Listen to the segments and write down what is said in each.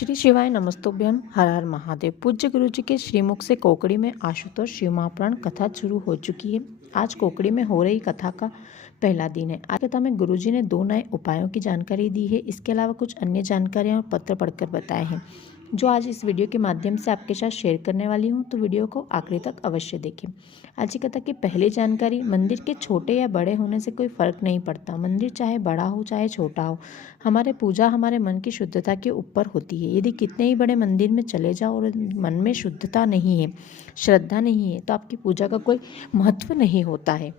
श्री शिवाय नमस्तुभ्यम। हर हर महादेव। पूज्य गुरु जी के श्रीमुख से कोकड़ी में आशुतोष शिव महापुराण कथा शुरू हो चुकी है। आज कोकड़ी में हो रही कथा का पहला दिन है। आज कथा में गुरु जी ने 2 नए उपायों की जानकारी दी है। इसके अलावा कुछ अन्य जानकारियां और पत्र पढ़कर बताए हैं जो आज इस वीडियो के माध्यम से आपके साथ शेयर करने वाली हूँ, तो वीडियो को आखिरी तक अवश्य देखें। आज की कथा की पहली जानकारी, मंदिर के छोटे या बड़े होने से कोई फर्क नहीं पड़ता। मंदिर चाहे बड़ा हो चाहे छोटा हो, हमारे पूजा हमारे मन की शुद्धता के ऊपर होती है। यदि कितने ही बड़े मंदिर में चले जाओ और मन में शुद्धता नहीं है, श्रद्धा नहीं है, तो आपकी पूजा का कोई महत्व नहीं होता है।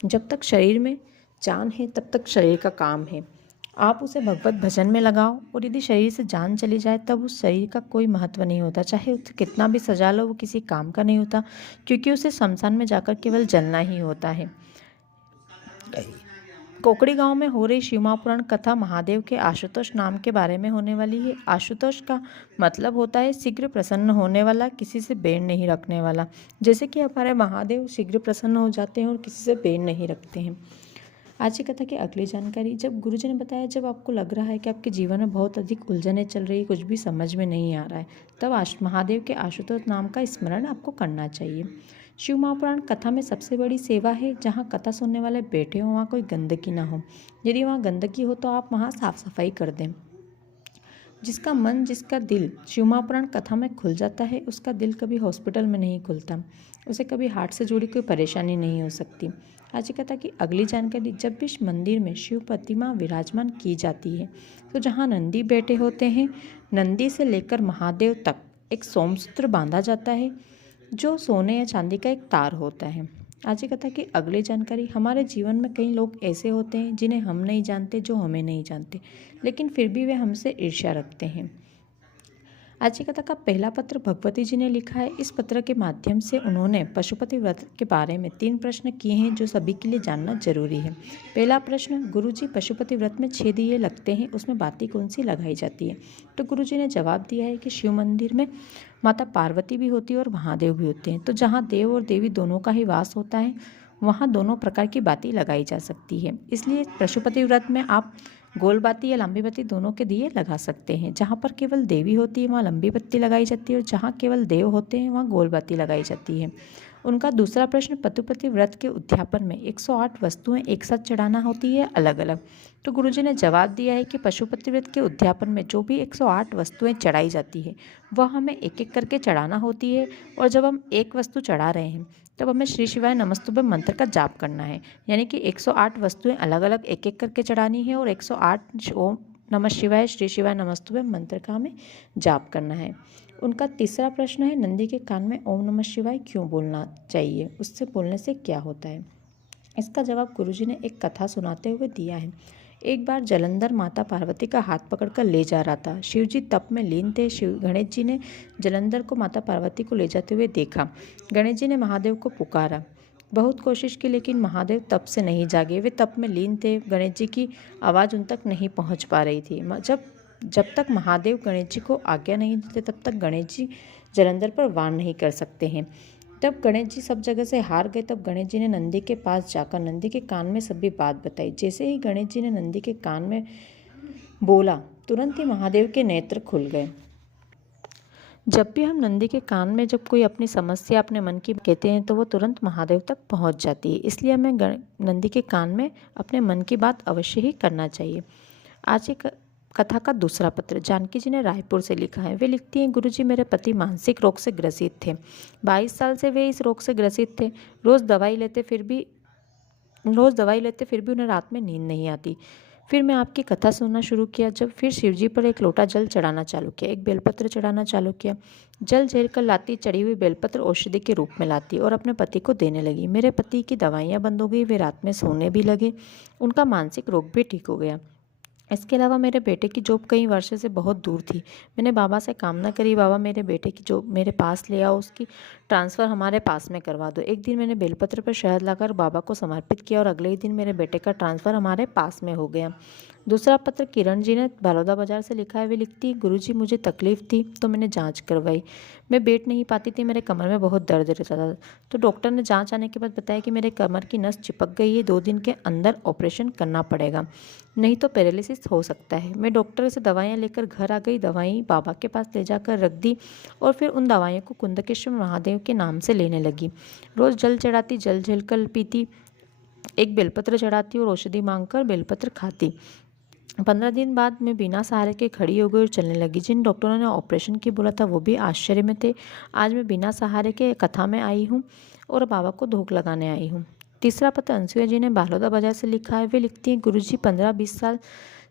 जब तक शरीर में जान है तब तक शरीर का काम है। आप उसे भगवत भजन में लगाओ, और यदि शरीर से जान चली जाए तब उस शरीर का कोई महत्व नहीं होता। चाहे उसे कितना भी सजा लो, वो किसी काम का नहीं होता, क्योंकि उसे शमशान में जाकर केवल जलना ही होता है। कोकड़ी गांव में हो रही शिव महापुराण कथा महादेव के आशुतोष नाम के बारे में होने वाली है। आशुतोष का मतलब होता है शीघ्र प्रसन्न होने वाला, किसी से बैर नहीं रखने वाला। जैसे कि हमारे महादेव शीघ्र प्रसन्न हो जाते हैं और किसी से बैर नहीं रखते हैं। आज की कथा की अगली जानकारी, जब गुरुजी ने बताया जब आपको लग रहा है कि आपके जीवन में बहुत अधिक उलझनें चल रही, कुछ भी समझ में नहीं आ रहा है, तब महादेव के आशुतोष नाम का स्मरण आपको करना चाहिए। शिव महापुराण कथा में सबसे बड़ी सेवा है। जहाँ कथा सुनने वाले बैठे हों वहाँ कोई गंदगी ना हो। यदि वहाँ गंदगी हो तो आप वहाँ साफ सफाई कर दें। जिसका मन जिसका दिल शिव महापुराण कथा में खुल जाता है, उसका दिल कभी हॉस्पिटल में नहीं खुलता, उसे कभी हार्ट से जुड़ी कोई परेशानी नहीं हो सकती। आज की कथा की अगली जानकारी, जब भी मंदिर में शिव प्रतिमा विराजमान की जाती है तो जहाँ नंदी बैठे होते हैं, नंदी से लेकर महादेव तक एक सोमसूत्र बांधा जाता है जो सोने या चांदी का एक तार होता है। आज की कथा की अगली जानकारी, हमारे जीवन में कई लोग ऐसे होते हैं जिन्हें हम नहीं जानते, जो हमें नहीं जानते, लेकिन फिर भी वे हमसे ईर्ष्या रखते हैं। आज की कथा का पहला पत्र भगवती जी ने लिखा है। इस पत्र के माध्यम से उन्होंने पशुपति व्रत के बारे में 3 प्रश्न किए हैं जो सभी के लिए जानना जरूरी है। पहला प्रश्न, गुरुजी पशुपति व्रत में 6 दिए लगते हैं, उसमें बाती कौन सी लगाई जाती है? तो गुरुजी ने जवाब दिया है कि शिव मंदिर में माता पार्वती भी होती है और महादेव भी होते हैं, तो जहाँ देव और देवी दोनों का ही वास होता है वहाँ दोनों प्रकार की बाती लगाई जा सकती है। इसलिए पशुपति व्रत में आप गोल बाती या लंबी बत्ती दोनों के दिए लगा सकते हैं। जहाँ पर केवल देवी होती है वहाँ लंबी बत्ती लगाई जाती है, और जहाँ केवल देव होते हैं वहाँ गोल बाती लगाई जाती है। उनका दूसरा प्रश्न, पशुपति व्रत के उद्यापन में 108 वस्तुएं एक साथ चढ़ाना होती है अलग अलग। तो गुरुजी ने जवाब दिया है कि पशुपति व्रत के उद्यापन में जो भी 108 वस्तुएं चढ़ाई जाती है वह हमें एक एक करके चढ़ाना होती है, और जब हम एक वस्तु चढ़ा रहे हैं तब हमें श्री शिवाय नमस्तुभ्यम मंत्र का जाप करना है। यानी कि 108 वस्तुएं अलग अलग एक एक करके चढ़ानी है, और 108 ओम नमः शिवाय श्री शिवाय नमस्तुभ्यम मंत्र का हमें जाप करना है। उनका तीसरा प्रश्न है, नंदी के कान में ओम नमः शिवाय क्यों बोलना चाहिए, उससे बोलने से क्या होता है? इसका जवाब गुरुजी ने एक कथा सुनाते हुए दिया है। एक बार जलंधर माता पार्वती का हाथ पकड़कर ले जा रहा था। शिव जी तप में लीन थे। गणेश जी ने जलंधर को माता पार्वती को ले जाते हुए देखा। गणेश जी ने महादेव को पुकारा, बहुत कोशिश की, लेकिन महादेव तप से नहीं जागे। वे तप में लीन थे। गणेश जी की आवाज़ उन तक नहीं पहुंच पा रही थी। जब तक महादेव गणेश जी को आज्ञा नहीं देते तब तक गणेश जी जलंधर पर वार नहीं कर सकते हैं। तब गणेश जी सब जगह से हार गए। तब गणेश जी ने नंदी के पास जाकर नंदी के कान में सभी बात बताई। जैसे ही गणेश जी ने नंदी के कान में बोला, तुरंत ही महादेव के नेत्र खुल गए। जब भी हम नंदी के कान में जब कोई अपनी समस्या अपने मन की कहते हैं तो वो तुरंत महादेव तक पहुंच जाती है। इसलिए हमें नंदी के कान में अपने मन की बात अवश्य ही करना चाहिए। आज की कथा का दूसरा पत्र जानकी जी ने रायपुर से लिखा है। वे लिखती हैं, गुरुजी मेरे पति मानसिक रोग से ग्रसित थे। 22 साल से वे इस रोग से ग्रसित थे। रोज़ दवाई लेते फिर भी उन्हें रात में नींद नहीं आती। फिर मैं आपकी कथा सुनना शुरू किया। जब फिर शिवजी पर एक लोटा जल चढ़ाना चालू किया, एक बेलपत्र चढ़ाना चालू किया। जल झेल कर लाती, चढ़ी हुई बेलपत्र औषधि के रूप में लाती और अपने पति को देने लगी। मेरे पति की दवाइयाँ बंद हो गई, वे रात में सोने भी लगे। उनका मानसिक रोग भी ठीक हो गया। इसके अलावा मेरे बेटे की जॉब कई वर्षों से बहुत दूर थी। मैंने बाबा से कामना करी, बाबा मेरे बेटे की जॉब मेरे पास ले आओ, उसकी ट्रांसफ़र हमारे पास में करवा दो। एक दिन मैंने बेलपत्र पर शहद लाकर बाबा को समर्पित किया और अगले ही दिन मेरे बेटे का ट्रांसफ़र हमारे पास में हो गया। दूसरा पत्र किरण जी ने बड़ौदा बाजार से लिखा है। वे लिखती, गुरुजी मुझे तकलीफ़ थी तो मैंने जांच करवाई। मैं बैठ नहीं पाती थी, मेरे कमर में बहुत दर्द रहता था। तो डॉक्टर ने जांच आने के बाद बताया कि मेरे कमर की नस चिपक गई है, 2 दिन के अंदर ऑपरेशन करना पड़ेगा, नहीं तो पैरालिसिस हो सकता है। मैं डॉक्टर से दवाइयाँ लेकर घर आ गई। दवाई बाबा के पास ले जाकर रख दी और फिर उन दवाइयों को कुंदकेश्वर महादेव के नाम से लेने लगी। रोज़ जल चढ़ाती, जल झलकर पीती, एक बेलपत्र चढ़ाती और औषधि मांगकर बेलपत्र खाती। 15 दिन बाद मैं बिना सहारे के खड़ी हो गई और चलने लगी। जिन डॉक्टरों ने ऑपरेशन की बोला था वो भी आश्चर्य में थे। आज मैं बिना सहारे के कथा में आई हूँ और बाबा को धूप लगाने आई हूँ। तीसरा पत्र अनसुईया जी ने बड़ौदा बाजार से लिखा है। वे लिखती हैं, गुरुजी 15-20 साल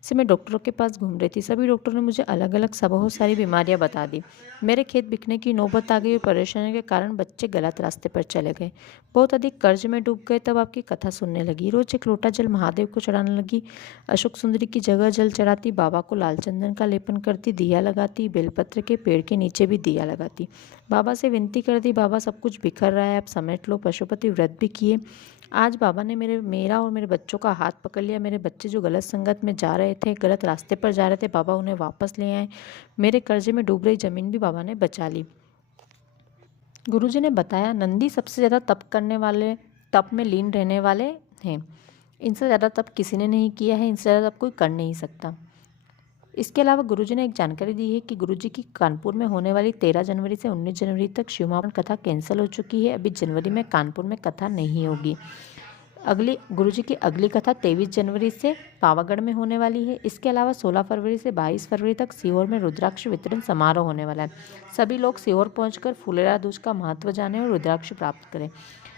से मैं डॉक्टरों के पास घूम रही थी। सभी डॉक्टरों ने मुझे अलग अलग बहुत सारी बीमारियां बता दी। मेरे खेत बिकने की नौबत आ गई और परेशानी के कारण बच्चे गलत रास्ते पर चले गए। बहुत अधिक कर्ज में डूब गए। तब आपकी कथा सुनने लगी। रोज एक लोटा जल महादेव को चढ़ाने लगी। अशोक सुंदरी की जगह जल चढ़ाती, बाबा को लाल चंदन का लेपन करती, दिया लगाती, बेलपत्र के पेड़ के नीचे भी दिया लगाती। बाबा से विनती करती, बाबा सब कुछ बिखर रहा है, आप समेट लो। पशुपति व्रत भी किए। आज बाबा ने मेरा और मेरे बच्चों का हाथ पकड़ लिया। मेरे बच्चे जो गलत संगत में जा रहे थे, गलत रास्ते पर जा रहे थे, बाबा उन्हें वापस ले आए। मेरे कर्जे में डूब रही जमीन भी बाबा ने बचा ली। गुरुजी ने बताया, नंदी सबसे ज़्यादा तप में लीन रहने वाले हैं। इनसे ज़्यादा तप किसी ने नहीं किया है, इनसे ज़्यादा तप कोई कर नहीं सकता। इसके अलावा गुरुजी ने एक जानकारी दी है कि गुरुजी की कानपुर में होने वाली 13 जनवरी से 19 जनवरी तक शिव महापुराण कथा कैंसिल हो चुकी है। अभी जनवरी में कानपुर में कथा नहीं होगी। गुरुजी की अगली कथा 23 जनवरी से पावागढ़ में होने वाली है। इसके अलावा 16 फरवरी से 22 फरवरी तक सीहोर में रुद्राक्ष वितरण समारोह होने वाला है। सभी लोग सीहोर पहुंचकर फुलेरा दूज का महत्व जानें और रुद्राक्ष प्राप्त करें।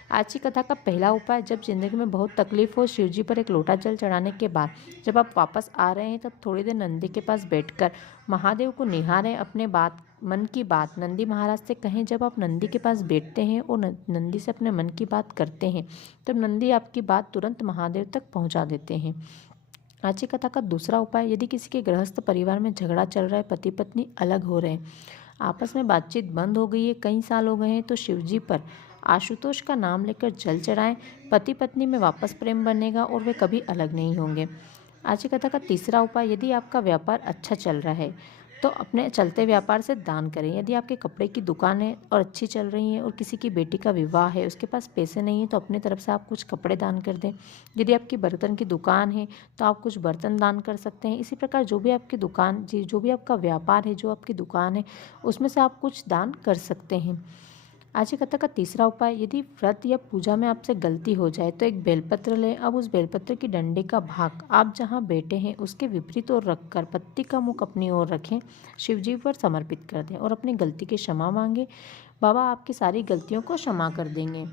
आज की कथा का पहला उपाय, जब जिंदगी में बहुत तकलीफ हो, शिवजी पर एक लोटा जल चढ़ाने के बाद जब आप वापस आ रहे हैं तब थोड़ी देर नंदी के पास बैठकर महादेव को निहारें। अपने मन की बात नंदी महाराज से कहें। जब आप नंदी के पास बैठते हैं और नंदी से अपने मन की बात करते हैं तब नंदी आपकी बात तुरंत महादेव तक पहुंचा देते हैं। आज की कथा का दूसरा उपाय, यदि किसी के गृहस्थ परिवार में झगड़ा चल रहा है, पति पत्नी अलग हो रहे हैं, आपस में बातचीत बंद हो गई है, कई साल हो गए हैं, तो शिवजी पर आशुतोष का नाम लेकर जल चढ़ाएं। पति पत्नी में वापस प्रेम बनेगा और वे कभी अलग नहीं होंगे। आज की कथा का तीसरा उपाय, यदि आपका व्यापार अच्छा चल रहा है तो अपने चलते व्यापार से दान करें। यदि आपके कपड़े की दुकान है और अच्छी चल रही है और किसी की बेटी का विवाह है, उसके पास पैसे नहीं है, तो अपनी तरफ से आप कुछ कपड़े दान कर दें। यदि आपकी बर्तन की दुकान है तो आप कुछ बर्तन दान कर सकते हैं। इसी प्रकार जो भी आपकी दुकान जो भी आपका व्यापार है, जो आपकी दुकान है, उसमें से आप कुछ दान कर सकते हैं। आज की कथा का तीसरा उपाय, यदि व्रत या पूजा में आपसे गलती हो जाए तो एक बेलपत्र लें। अब उस बेलपत्र की डंडे का भाग आप जहां बैठे हैं उसके विपरीत ओर रखकर पत्ती का मुख अपनी ओर रखें, शिवजी पर समर्पित कर दें और अपनी गलती की क्षमा मांगें। बाबा आपकी सारी गलतियों को क्षमा कर देंगे।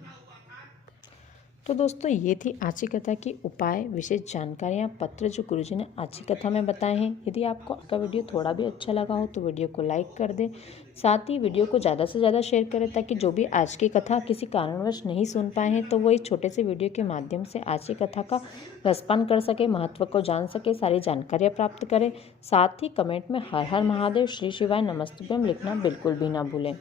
तो दोस्तों, ये थी आज की कथा की उपाय, विशेष जानकारियाँ, पत्र जो गुरुजी ने आज की कथा में बताए हैं। यदि आपको आपका वीडियो थोड़ा भी अच्छा लगा हो तो वीडियो को लाइक कर दें। साथ ही वीडियो को ज़्यादा से ज़्यादा शेयर करें ताकि जो भी आज की कथा किसी कारणवश नहीं सुन पाए हैं तो वो एक छोटे से वीडियो के माध्यम से आज की कथा का रसपान कर सके, महत्व को जान सके, सारी जानकारियाँ प्राप्त करें। साथ ही कमेंट में हर हर महादेव, श्री शिवाय, नमस्तुभ्यम लिखना बिल्कुल भी ना भूलें।